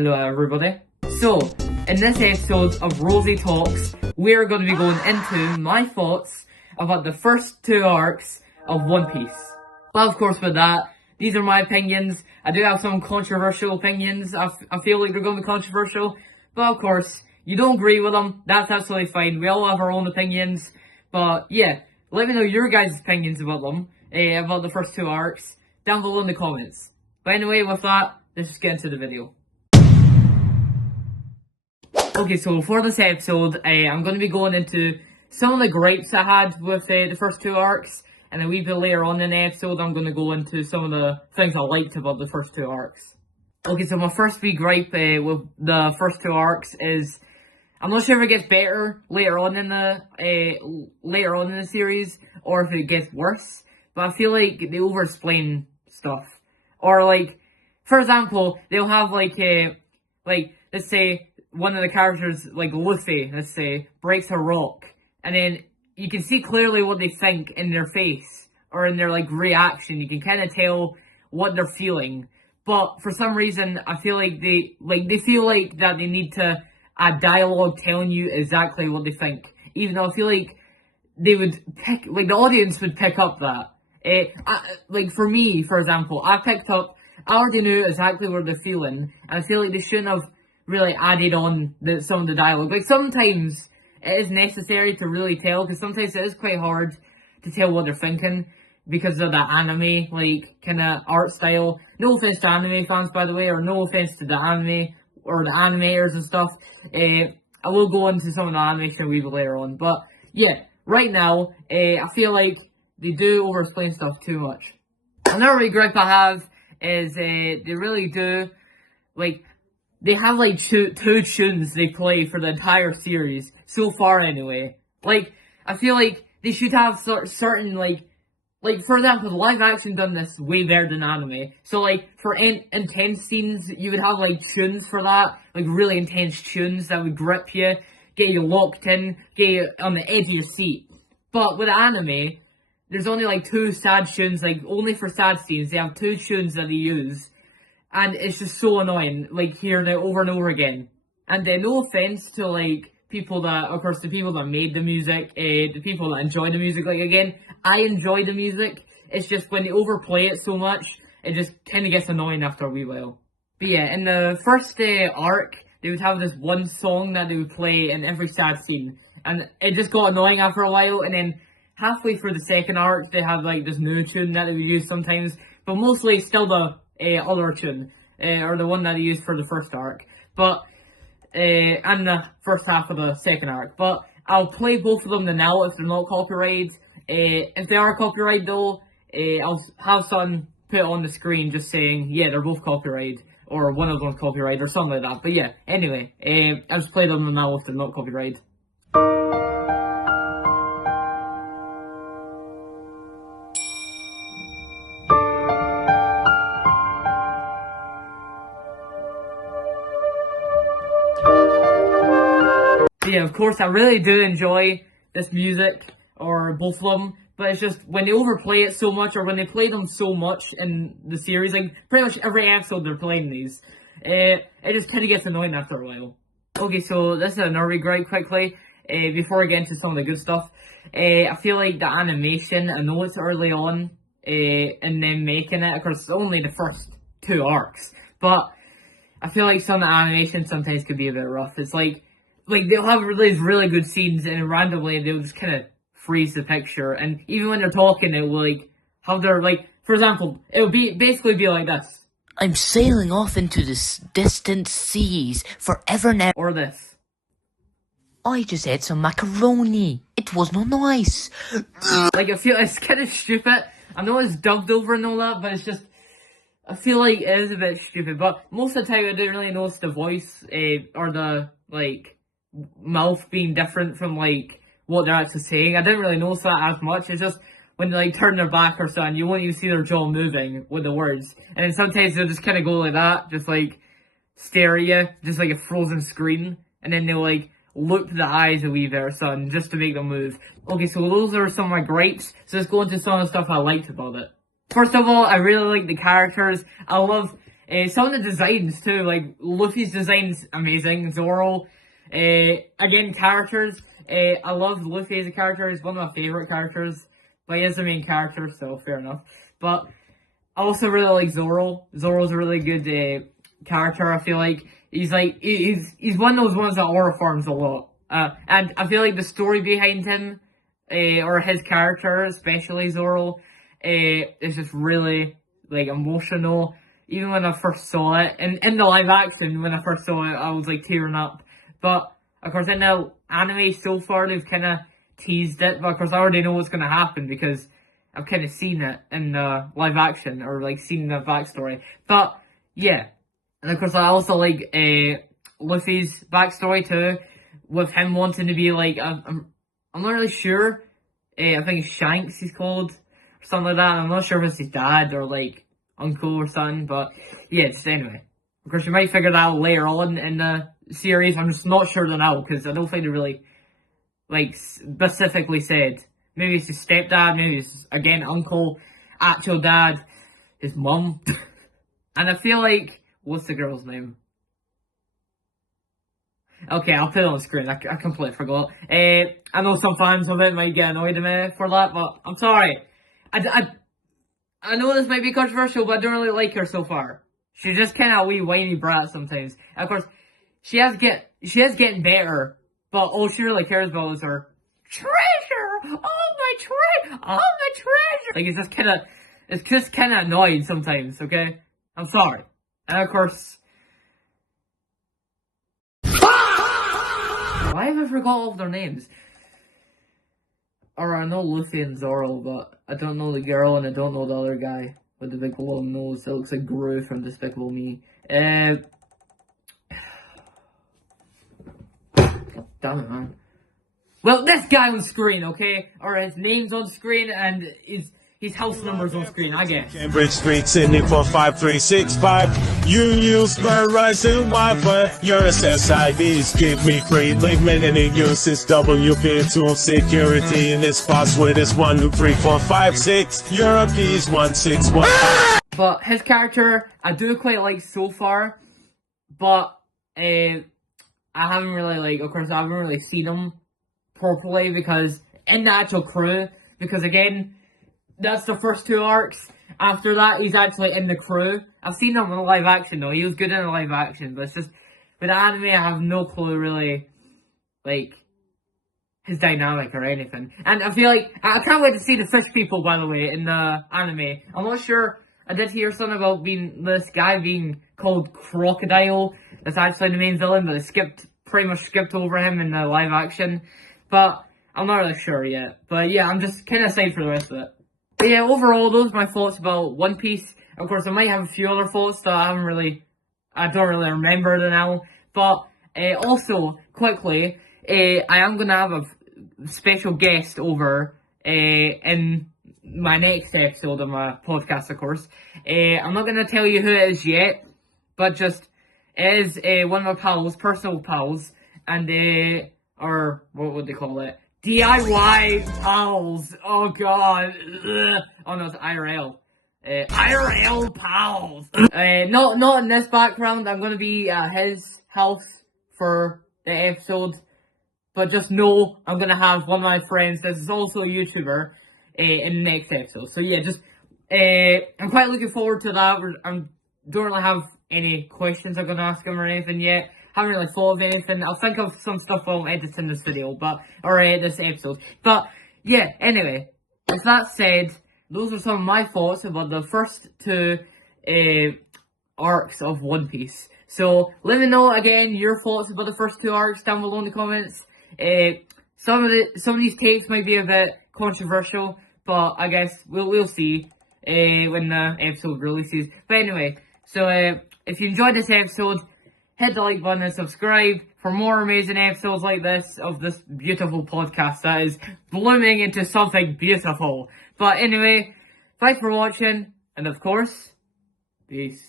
Hello everybody. So, in this episode of Rosie Talks, we're going to be going into my thoughts about the first two arcs of One Piece. Well, of course with that, these are my opinions. I do have some controversial opinions. I feel like they're going to be controversial. But of course, you don't agree with them, that's absolutely fine. We all have our own opinions. But yeah, let me know your guys' opinions about them, about the first two arcs, down below in the comments. But anyway, with that, let's just get into the video. Okay, so for this episode, I'm going to be going into some of the gripes I had with the first two arcs, and a wee bit later on in the episode, I'm going to go into some of the things I liked about the first two arcs. Okay, so my first big gripe with the first two arcs is, I'm not sure if it gets better later on in the series, or if it gets worse, but I feel like they over-explain stuff. Or like, for example, they'll have let's say, one of the characters, like Luffy, let's say, breaks a rock, and then you can see clearly what they think in their face, or in their, reaction. You can kind of tell what they're feeling. But for some reason, I feel like they feel like that they need to add dialogue telling you exactly what they think. Even though I feel like they would the audience would pick up that. For me, for example, I already knew exactly what they're feeling, and I feel like they shouldn't have really added on some of the dialogue. Like, sometimes it is necessary to really tell, because sometimes it is quite hard to tell what they're thinking because of the anime, kind of art style. No offense to anime fans, by the way, or no offense to the anime or the animators and stuff. I will go into some of the animation a wee bit later on, but yeah, right now, I feel like they do over-explain stuff too much. Another regret I have is they really do, they have two tunes they play for the entire series, so far anyway. I feel like they should have certain, for example, live action done this way better than anime. So for intense scenes, you would have tunes for that, really intense tunes that would grip you, get you locked in, get you on the edge of your seat. But with anime, there's only two sad tunes, only for sad scenes. They have two tunes that they use. And it's just so annoying, hearing it over and over again. And no offense to, people that, of course, the people that made the music, the people that enjoy the music, again, I enjoy the music. It's just when they overplay it so much, it just kind of gets annoying after a wee while. But yeah, in the first arc, they would have this one song that they would play in every sad scene. And it just got annoying after a while, and then halfway through the second arc, they have, this new tune that they would use sometimes, but mostly still the other tune, or the one that they used for the first arc, but and the first half of the second arc. But I'll play both of them now if they're not copyrighted. If they are copyrighted though, I'll have something put on the screen just saying, yeah, they're both copyrighted, or one of them's copyrighted, or something like that. But yeah, anyway, I'll just play them now if they're not copyrighted. Yeah, of course, I really do enjoy this music, or both of them, but it's just when they overplay it so much, or when they play them so much in the series, pretty much every episode they're playing these, it just kind of gets annoying after a while. Okay, so this is another regret quickly, before I get into some of the good stuff. I feel like the animation, I know it's early on, in them making it, of course it's only the first two arcs, but I feel like some of the animation sometimes could be a bit rough. It's they'll have these really good scenes, and randomly they'll just kind of freeze the picture. And even when they're talking, it will how they're for example, it'll basically be like this. I'm sailing off into the distant seas forever now. Or this. I just ate some macaroni. It was not nice. I feel it's kind of stupid. I know it's dubbed over and all that, but it's just, I feel like it is a bit stupid. But most of the time I didn't really notice the voice, or the, mouth being different from what they're actually saying. I didn't really notice that as much. It's just when they turn their back or something, you won't even see their jaw moving with the words. And then sometimes they'll just kind of go like that, just stare at you, just like a frozen screen. And then they'll look to the eyes a wee bit or something, just to make them move. Okay, so those are some of my gripes. So let's go into some of the stuff I liked about it. First of all, I really like the characters. I love Some of the designs too, like Luffy's design's amazing. Zoro, again, characters. I love Luffy as a character. He's one of my favorite characters, but he is the main character, so fair enough. But I also really like Zoro. Zoro's a really good character. I feel like he's one of those ones that aura farms a lot. And I feel like the story behind him, or his character, especially Zoro, is just really like emotional. Even when I first saw it, and in the live action, when I first saw it, I was like tearing up. But of course, in the anime so far, they've kind of teased it. But of course, I already know what's going to happen because I've kind of seen it in the live action, or like seen the backstory. But yeah, and of course, I also like Luffy's backstory too, with him wanting to be like I'm not really sure. I think it's Shanks he's called, or something like that. I'm not sure if it's his dad or like uncle or something, but yeah, just anyway. Of course, you might figure that out later on in the series. I'm just not sure now because I don't think they really like specifically said. Maybe it's his stepdad, maybe it's again uncle, actual dad, his mum, and I feel like what's the girl's name? Okay, I'll put it on the screen. I completely forgot. I know some fans of it might get annoyed at me for that, but I'm sorry. I know this might be controversial, but I don't really like her so far. She's just kind of a wee whiny brat sometimes. And of course, she is getting better, but all she really cares about is her treasure. Oh my treasure. Like it's just kind of annoying sometimes. Okay, I'm sorry. And of course, why have I forgot all of their names? Or I know Luffy and Zoro, but I don't know the girl and I don't know the other guy with the big long nose. It looks like Gru from Despicable Me. God damn it, man. Well, this guy on screen, okay? Or his name's on screen and his house number's on screen, I guess. Cambridge Street, Sydney 45365. You use my rising Wi-Fi. Your SSIDs give me free limit and it uses WP tool security. And its password is 123456. Your key is 161. But his character, I do quite like so far. But I haven't really of course I haven't really seen him properly because in the actual crew, because again, that's the first 2 arcs. After that, he's actually in the crew. I've seen him in live action though. He was good in the live action, but it's just with the anime, I have no clue really, like his dynamic or anything. And I feel like I can't wait to see the fish people. By the way, in the anime, I'm not sure. I did hear something about this guy being called Crocodile. That's actually the main villain, but they pretty much skipped over him in the live action. But I'm not really sure yet. But yeah, I'm just kind of excited for the rest of it. But yeah, overall, those are my thoughts about One Piece. Of course, I might have a few other thoughts that I don't really remember them now. But also, quickly, I am going to have a special guest over in my next episode of my podcast, of course. I'm not going to tell you who it is yet, but just it is one of my pals, personal pals, and or what would they call it? DIY pals. Oh god. Ugh. Oh no, it's IRL. IRL pals. Not in this background. I'm gonna be at his house for the episode, but just know I'm gonna have one of my friends that is also a YouTuber in the next episode. So yeah, just I'm quite looking forward to that. I don't really have any questions I'm gonna ask him or anything yet. Haven't really thought of anything. I'll think of some stuff while I'm editing this video, or this episode. But yeah, anyway, with that said, those are some of my thoughts about the first 2 arcs of One Piece. So let me know again your thoughts about the first 2 arcs down below in the comments. Some of these takes might be a bit controversial, but I guess we'll see when the episode releases. But anyway, so if you enjoyed this episode, hit the like button and subscribe for more amazing episodes like this of this beautiful podcast that is blooming into something beautiful. But anyway, thanks for watching, and of course, peace.